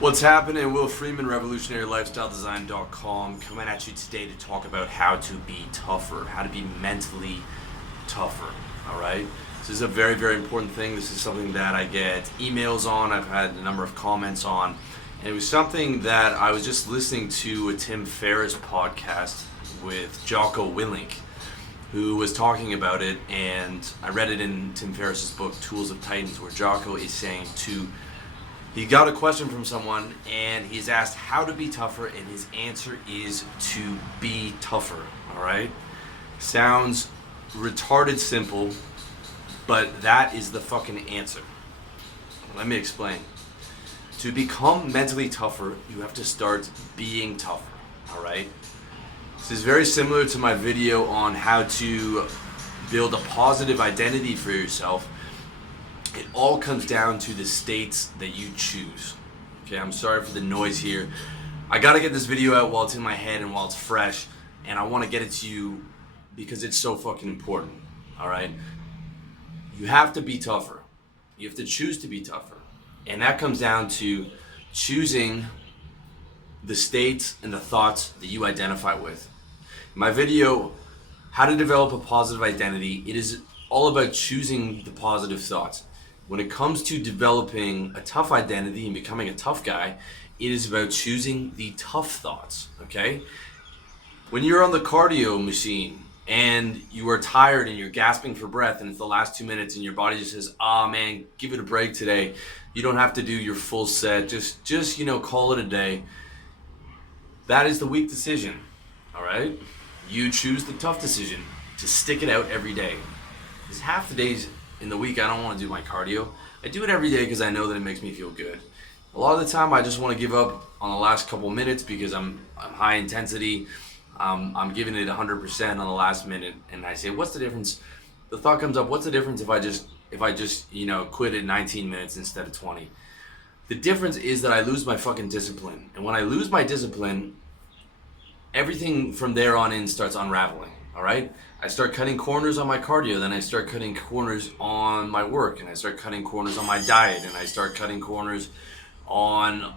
What's happening? Will Freeman, RevolutionaryLifestyleDesign.com, coming at you today to talk about how to be tougher, how to be mentally tougher. All right. This is a very, very important thing. This is something that I get emails on. I've had a number of comments on, and it was something that I was just listening to a Tim Ferriss podcast with Jocko Willink, who was talking about it, and I read it in Tim Ferriss's book Tools of Titans, where Jocko is saying he got a question from someone and he's asked how to be tougher, and his answer is to be tougher. All right, sounds retarded simple, but that is the fucking answer. Let me explain. To become mentally tougher, you have to start being tougher. All right, this is very similar to my video on how to build a positive identity for yourself. It all comes down to the states that you choose. Okay, I'm sorry for the noise here. I gotta get this video out while it's in my head and while it's fresh, and I wanna get it to you because it's so fucking important. All right? You have to be tougher. You have to choose to be tougher. And that comes down to choosing the states and the thoughts that you identify with. In my video, How to Develop a Positive Identity, it is all about choosing the positive thoughts. When it comes to developing a tough identity and becoming a tough guy, it is about choosing the tough thoughts, okay? When you're on the cardio machine and you are tired and you're gasping for breath and it's the last 2 minutes and your body just says, man, give it a break today. You don't have to do your full set. Just call it a day. That is the weak decision, all right? You choose the tough decision to stick it out every day. Because half the days in the week I don't want to do my cardio. I do it every day because I know that it makes me feel good. A lot of the time I just want to give up on the last couple minutes because I'm high intensity. I'm giving it 100% on the last minute, and I say, what's the difference? The thought comes up, what's the difference if I just quit at 19 minutes instead of 20? The difference is that I lose my fucking discipline. And when I lose my discipline, everything from there on in starts unraveling. All right? I start cutting corners on my cardio, then I start cutting corners on my work, and I start cutting corners on my diet, and I start cutting corners on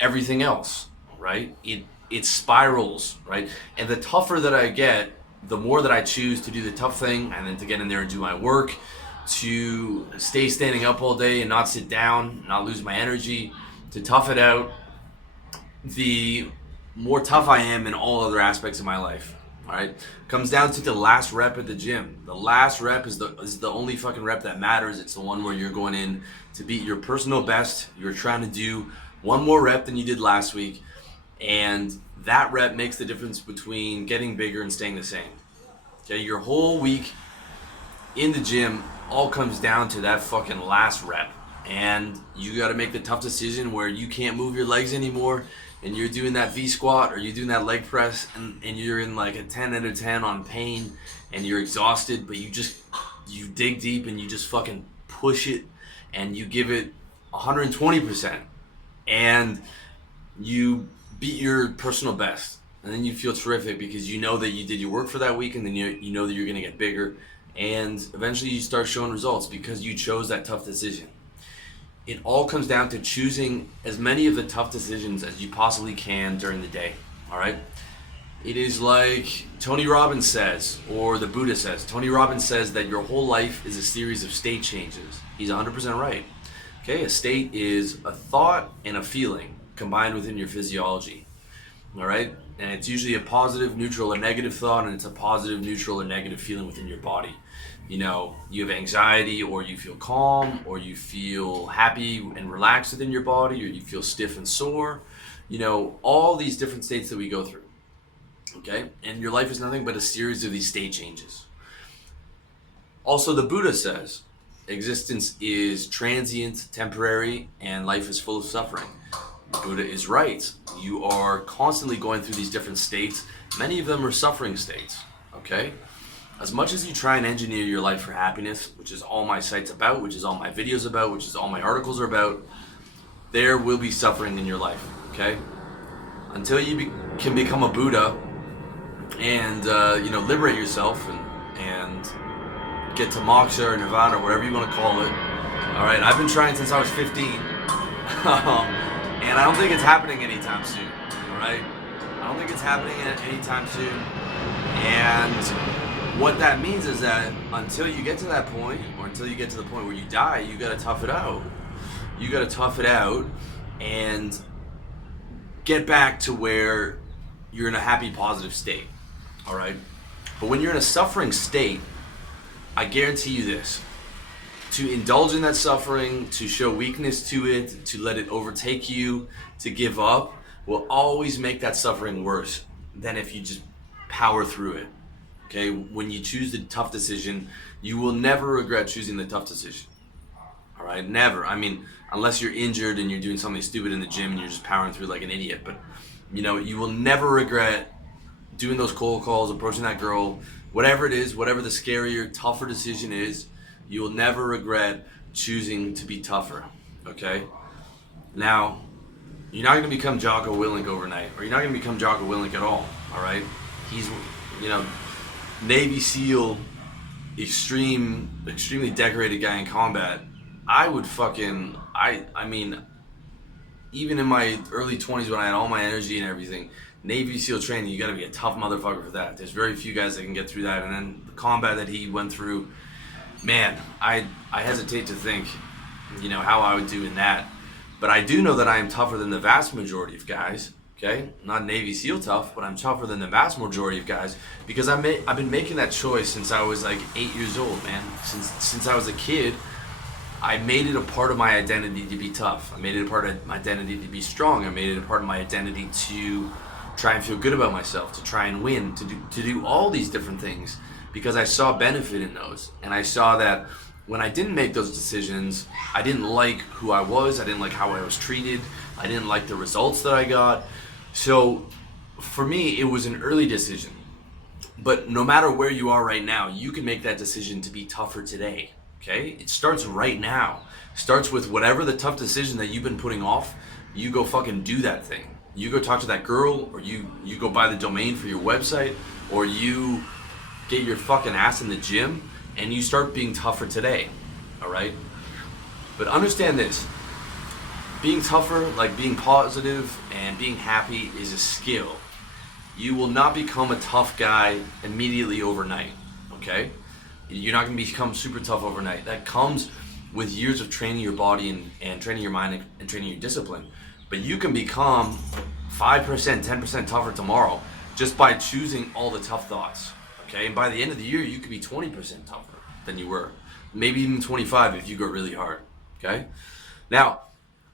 everything else, right? It spirals, right? And the tougher that I get, the more that I choose to do the tough thing and then to get in there and do my work, to stay standing up all day and not sit down, not lose my energy, to tough it out, the more tough I am in all other aspects of my life. All right, comes down to the last rep at the gym. The last rep is the only fucking rep that matters. It's the one where you're going in to beat your personal best. You're trying to do one more rep than you did last week, and that rep makes the difference between getting bigger and staying the same. Okay, your whole week in the gym all comes down to that fucking last rep, and you got to make the tough decision where you can't move your legs anymore, and you're doing that V squat or you're doing that leg press, and you're in like a 10 out of 10 on pain, and you're exhausted, but you dig deep and you just fucking push it, and you give it 120%, and you beat your personal best, and then you feel terrific because you know that you did your work for that week, and then you know that you're gonna get bigger, and eventually you start showing results because you chose that tough decision. It all comes down to choosing as many of the tough decisions as you possibly can during the day, all right? It is like Tony Robbins says, or the Buddha says. Tony Robbins says that your whole life is a series of state changes. He's 100% right. Okay, a state is a thought and a feeling combined within your physiology, all right? And it's usually a positive, neutral, or negative thought, and it's a positive, neutral, or negative feeling within your body. You have anxiety, or you feel calm, or you feel happy and relaxed within your body, or you feel stiff and sore. All these different states that we go through, okay? And your life is nothing but a series of these state changes. Also, the Buddha says, existence is transient, temporary, and life is full of suffering. The Buddha is right. You are constantly going through these different states. Many of them are suffering states, okay? As much as you try and engineer your life for happiness, which is all my site's about, which is all my videos about, which is all my articles are about, there will be suffering in your life, okay? Until you can become a Buddha and liberate yourself and get to moksha or nirvana, whatever you want to call it. All right, I've been trying since I was 15. And I don't think it's happening anytime soon, all right? I don't think it's happening anytime soon. And what that means is that until you get to that point, or until you get to the point where you die, you gotta tough it out. You gotta tough it out and get back to where you're in a happy, positive state, all right? But when you're in a suffering state, I guarantee you this. To indulge in that suffering, to show weakness to it, to let it overtake you, to give up, will always make that suffering worse than if you just power through it. Okay? When you choose the tough decision, you will never regret choosing the tough decision. All right? Never. I mean, unless you're injured and you're doing something stupid in the gym and you're just powering through like an idiot. But, you know, you will never regret doing those cold calls, approaching that girl, whatever it is, whatever the scarier, tougher decision is, you will never regret choosing to be tougher, okay? Now, you're not going to become Jocko Willink overnight, or you're not going to become Jocko Willink at all right? He's, you know, Navy SEAL, extremely decorated guy in combat. I would fucking, I mean, even in my early 20s when I had all my energy and everything, Navy SEAL training, you got to be a tough motherfucker for that. There's very few guys that can get through that. And then the combat that he went through, man, I hesitate to think, you know, how I would do in that. But I do know that I am tougher than the vast majority of guys, okay? Not Navy SEAL tough, but I'm tougher than the vast majority of guys because I've been making that choice since I was like 8 years old, man. Since I was a kid, I made it a part of my identity to be tough. I made it a part of my identity to be strong. I made it a part of my identity to try and feel good about myself, to try and win, to do all these different things because I saw benefit in those. And I saw that when I didn't make those decisions, I didn't like who I was, I didn't like how I was treated, I didn't like the results that I got. So for me, it was an early decision. But no matter where you are right now, you can make that decision to be tougher today, okay? It starts right now. It starts with whatever the tough decision that you've been putting off, you go fucking do that thing. You go talk to that girl, or you go buy the domain for your website, or you get your fucking ass in the gym, and you start being tougher today, all right? But understand this, being tougher, like being positive and being happy is a skill. You will not become a tough guy immediately overnight, okay? You're not gonna become super tough overnight. That comes with years of training your body and training your mind and training your discipline. But you can become 5%, 10% tougher tomorrow just by choosing all the tough thoughts, okay? And by the end of the year, you could be 20% tougher than you were. Maybe even 25 if you go really hard, okay? Now,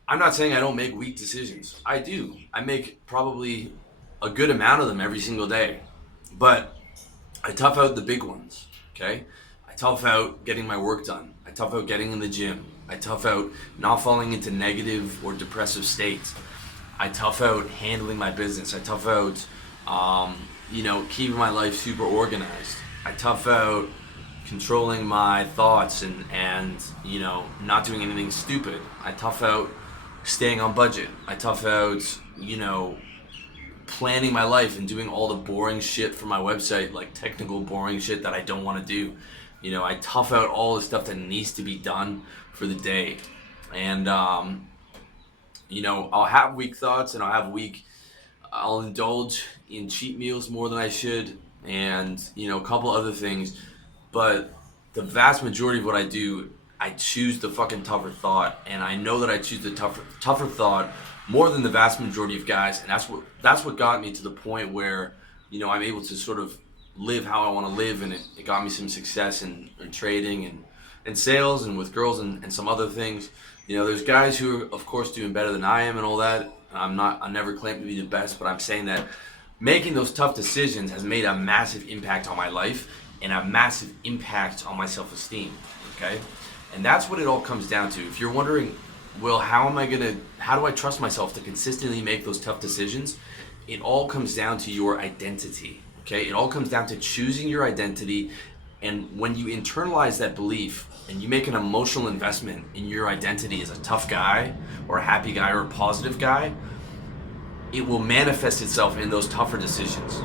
I'm not saying I don't make weak decisions. I do. I make probably a good amount of them every single day. But I tough out the big ones, okay? I tough out getting my work done. I tough out getting in the gym. I tough out not falling into negative or depressive states. I tough out handling my business. I tough out, keeping my life super organized. I tough out controlling my thoughts and not doing anything stupid. I tough out staying on budget. I tough out, planning my life and doing all the boring shit for my website, like technical boring shit that I don't want to do. I tough out all the stuff that needs to be done for the day. And, I'll have weak thoughts and I'll indulge in cheat meals more than I should and, a couple other things. But the vast majority of what I do, I choose the fucking tougher thought. And I know that I choose the tougher thought more than the vast majority of guys. And that's what got me to the point where, I'm able to sort of live how I want to live, and it got me some success in trading and sales and with girls and some other things. There's guys who are of course doing better than I am and all that. I never claim to be the best, but I'm saying that making those tough decisions has made a massive impact on my life and a massive impact on my self-esteem, okay? And that's what it all comes down to. If you're wondering, well, how do I trust myself to consistently make those tough decisions? It all comes down to your identity. Okay, it all comes down to choosing your identity, and when you internalize that belief and you make an emotional investment in your identity as a tough guy or a happy guy or a positive guy, it will manifest itself in those tougher decisions,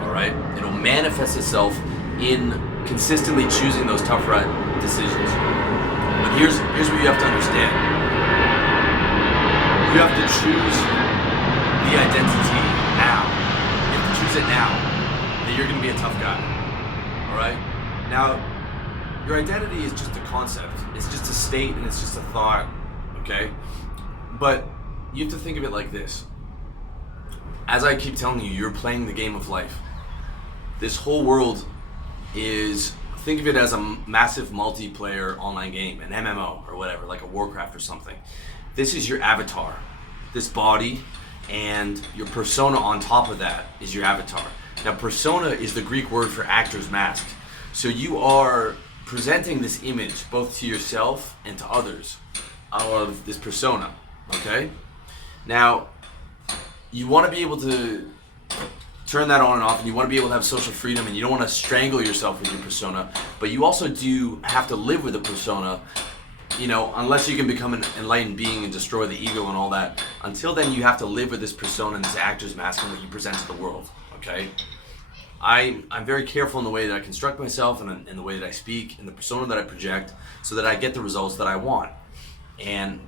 all right? It'll manifest itself in consistently choosing those tougher decisions. But here's what you have to understand. You have to choose the identity now. You have to choose it now that you're going to be a tough guy. All right? Now, your identity is just a concept. It's just a state and it's just a thought. Okay? But you have to think of it like this. As I keep telling you, you're playing the game of life. This whole world is, think of it as a massive multiplayer online game, an MMO or whatever, like a Warcraft or something. This is your avatar, this body, and your persona on top of that is your avatar. Now, persona is the Greek word for actor's mask. So you are presenting this image both to yourself and to others of this persona, okay? Now, you want to be able to turn that on and off, and you want to be able to have social freedom, and you don't want to strangle yourself with your persona, but you also do have to live with a persona, unless you can become an enlightened being and destroy the ego and all that. Until then, you have to live with this persona and this actor's mask and what you present to the world, okay? I'm very careful in the way that I construct myself and in the way that I speak and the persona that I project so that I get the results that I want.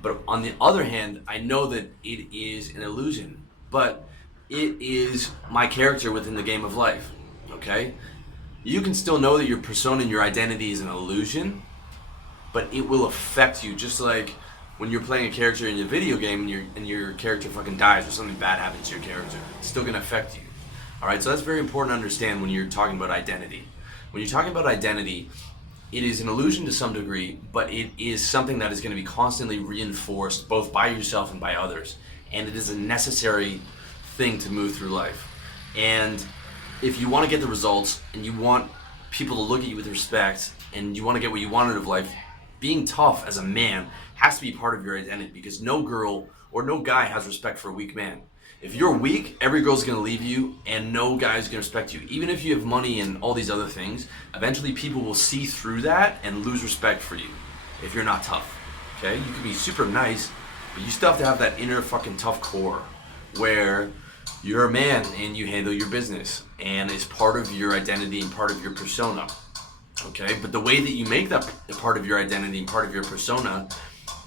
But on the other hand, I know that it is an illusion, but it is my character within the game of life, okay? You can still know that your persona and your identity is an illusion, but it will affect you, just like when you're playing a character in a video game and your character fucking dies or something bad happens to your character. It's still gonna affect you, all right? So that's very important to understand when you're talking about identity. When you're talking about identity, it is an illusion to some degree, but it is something that is gonna be constantly reinforced both by yourself and by others, and it is a necessary thing to move through life. And if you want to get the results and you want people to look at you with respect and you want to get what you want out of life, being tough as a man has to be part of your identity, because no girl or no guy has respect for a weak man. If you're weak, every girl's going to leave you and no guy's going to respect you. Even if you have money and all these other things, eventually people will see through that and lose respect for you if you're not tough. Okay? You can be super nice, but you still have to have that inner fucking tough core where you're a man and you handle your business and it's part of your identity and part of your persona, okay? But the way that you make that a part of your identity and part of your persona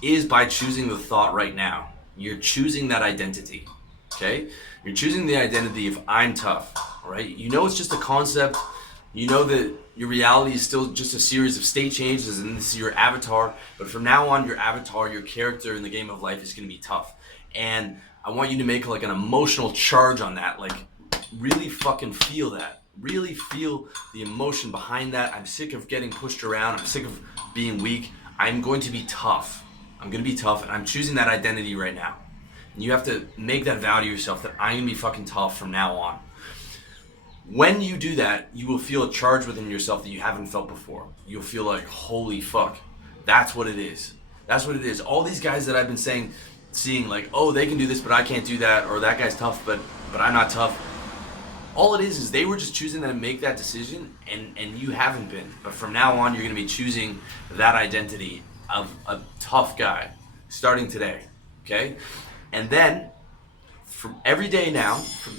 is by choosing the thought right now. You're choosing that identity, okay? You're choosing the identity of I'm tough, all right? You know it's just a concept. You know that your reality is still just a series of state changes and this is your avatar, but from now on, your avatar, your character in the game of life is gonna be tough. And I want you to make like an emotional charge on that, like really fucking feel that. Really feel the emotion behind that. I'm sick of getting pushed around. I'm sick of being weak. I'm going to be tough. I'm going to be tough and I'm choosing that identity right now. And you have to make that vow to yourself that I'm going to be fucking tough from now on. When you do that, you will feel a charge within yourself that you haven't felt before. You'll feel like, holy fuck, that's what it is. That's what it is. All these guys that I've been seeing like, oh, they can do this, but I can't do that, or that guy's tough, but I'm not tough. All it is they were just choosing to make that decision, and you haven't been. But from now on, you're going to be choosing that identity of a tough guy, starting today, okay? And then, from every day now,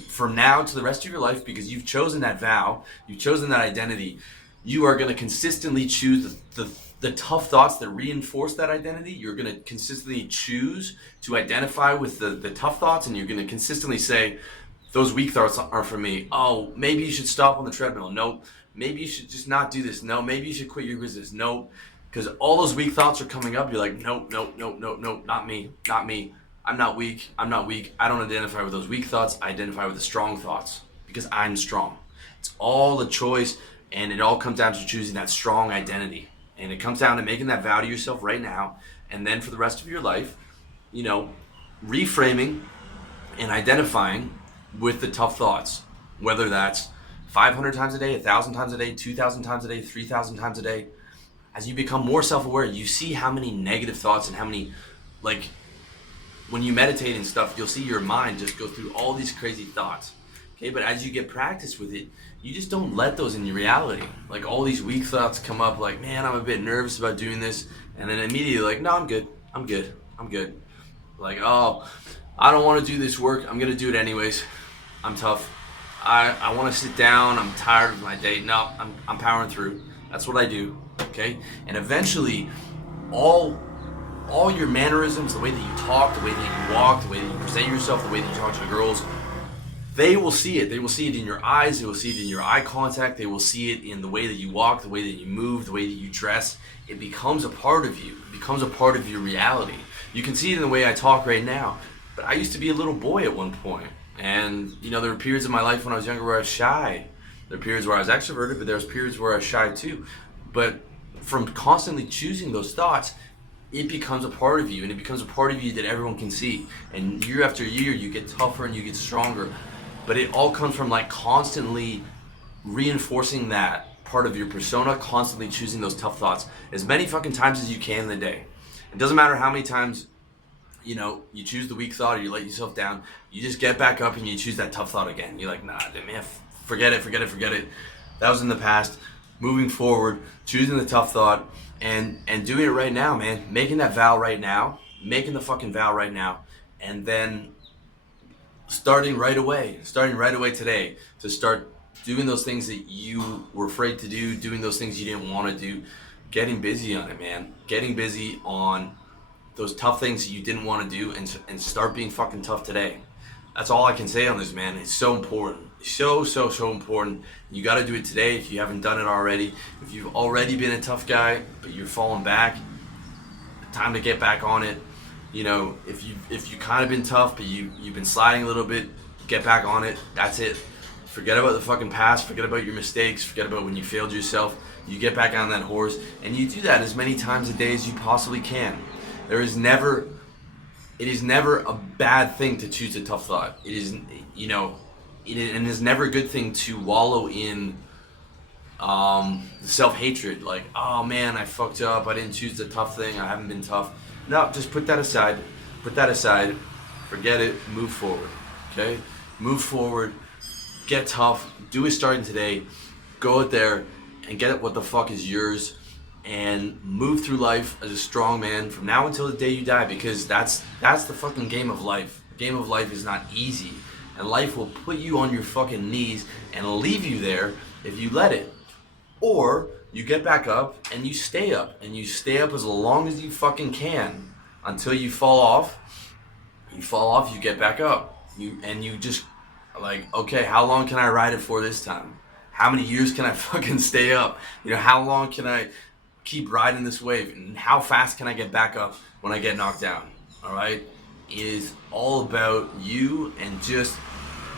from now to the rest of your life, because you've chosen that vow, you've chosen that identity, you are going to consistently choose the tough thoughts that reinforce that identity. You're going to consistently choose to identify with the tough thoughts, and you're going to consistently say, those weak thoughts aren't for me. Oh, maybe you should stop on the treadmill. Nope. Maybe you should just not do this. No, maybe you should quit your business. Nope. Because all those weak thoughts are coming up. You're like, nope, not me. I'm not weak. I don't identify with those weak thoughts. I identify with the strong thoughts because I'm strong. It's all a choice, and it all comes down to choosing that strong identity. And it comes down to making that vow to yourself right now, and then for the rest of your life, reframing and identifying with the tough thoughts, whether that's 500 times a day, 1,000 times a day, 2,000 times a day, 3,000 times a day. As you become more self-aware, you see how many negative thoughts and how many, like, when you meditate and stuff, you'll see your mind just go through all these crazy thoughts. Okay, but as you get practice with it, you just don't let those in your reality. Like all these weak thoughts come up like, man, I'm a bit nervous about doing this. And then immediately like, no, I'm good. Like, oh, I don't want to do this work. I'm going to do it anyways. I'm tough. I want to sit down. I'm tired of my day. No, I'm powering through. That's what I do. Okay. And eventually all all your mannerisms, the way that you talk, the way that you walk, the way that you present yourself, the way that you talk to the girls, they will see it. They will see it in your eyes. They will see it in your eye contact. They will see it in the way that you walk, the way that you move, the way that you dress. It becomes a part of you. It becomes a part of your reality. You can see it in the way I talk right now. But I used to be a little boy at one point. And, there were periods in my life when I was younger where I was shy. There were periods where I was extroverted, but there was periods where I was shy too. But from constantly choosing those thoughts, it becomes a part of you, and it becomes a part of you that everyone can see. And year after year, you get tougher and you get stronger. But it all comes from constantly reinforcing that part of your persona, constantly choosing those tough thoughts as many fucking times as you can in the day. It doesn't matter how many times, you choose the weak thought or you let yourself down. You just get back up and you choose that tough thought again. You're like, nah, man, forget it. That was in the past. Moving forward, choosing the tough thought and doing it right now, man. Making that vow right now. Making the fucking vow right now. And then starting right away today to start doing those things that you were afraid to do, doing those things you didn't want to do, getting busy on it, man. Getting busy on those tough things that you didn't want to do and start being fucking tough today. That's all I can say on this, man. It's so important. So important. You got to do it today if you haven't done it already. If you've already been a tough guy, but you're falling back, time to get back on it. If you kind of been tough, but you've been sliding a little bit, get back on it. That's it. Forget about the fucking past. Forget about your mistakes. Forget about when you failed yourself. You get back on that horse, and you do that as many times a day as you possibly can. It is never a bad thing to choose a tough thought. It is, and it's never a good thing to wallow in self-hatred. Like, oh man, I fucked up. I didn't choose the tough thing. I haven't been tough. No, just put that aside. Forget it. Move forward. Okay? Move forward. Get tough. Do it starting today. Go out there and get what the fuck is yours. And move through life as a strong man from now until the day you die, because that's the fucking game of life. The game of life is not easy, and life will put you on your fucking knees and leave you there if you let it. Or you get back up and you stay up, and you stay up as long as you fucking can until you fall off. You fall off, you get back up. You just okay, how long can I ride it for this time? How many years can I fucking stay up? How long can I keep riding this wave, and how fast can I get back up when I get knocked down? All right, it is all about you, and just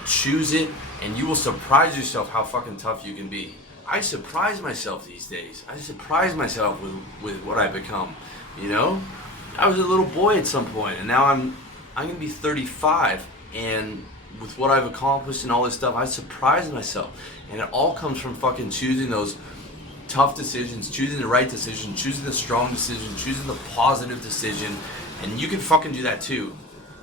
choose it, and you will surprise yourself how fucking tough you can be. I surprise myself these days. I surprise myself with what I've become. I was a little boy at some point, and now I'm gonna be 35, and with what I've accomplished and all this stuff, I surprise myself, and it all comes from fucking choosing those tough decisions, choosing the right decision, choosing the strong decision, choosing the positive decision, and you can fucking do that too.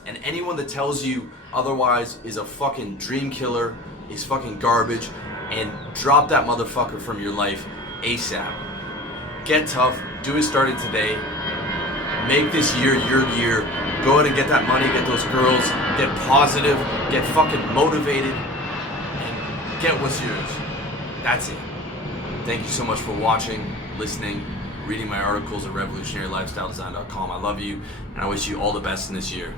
And anyone that tells you otherwise is a fucking dream killer, is fucking garbage, and drop that motherfucker from your life ASAP. Get tough, do it starting today, make this year your year, go out and get that money, get those girls, get positive, get fucking motivated, and get what's yours. That's it. Thank you so much for watching, listening, reading my articles at revolutionarylifestyledesign.com. I love you, and I wish you all the best in this year.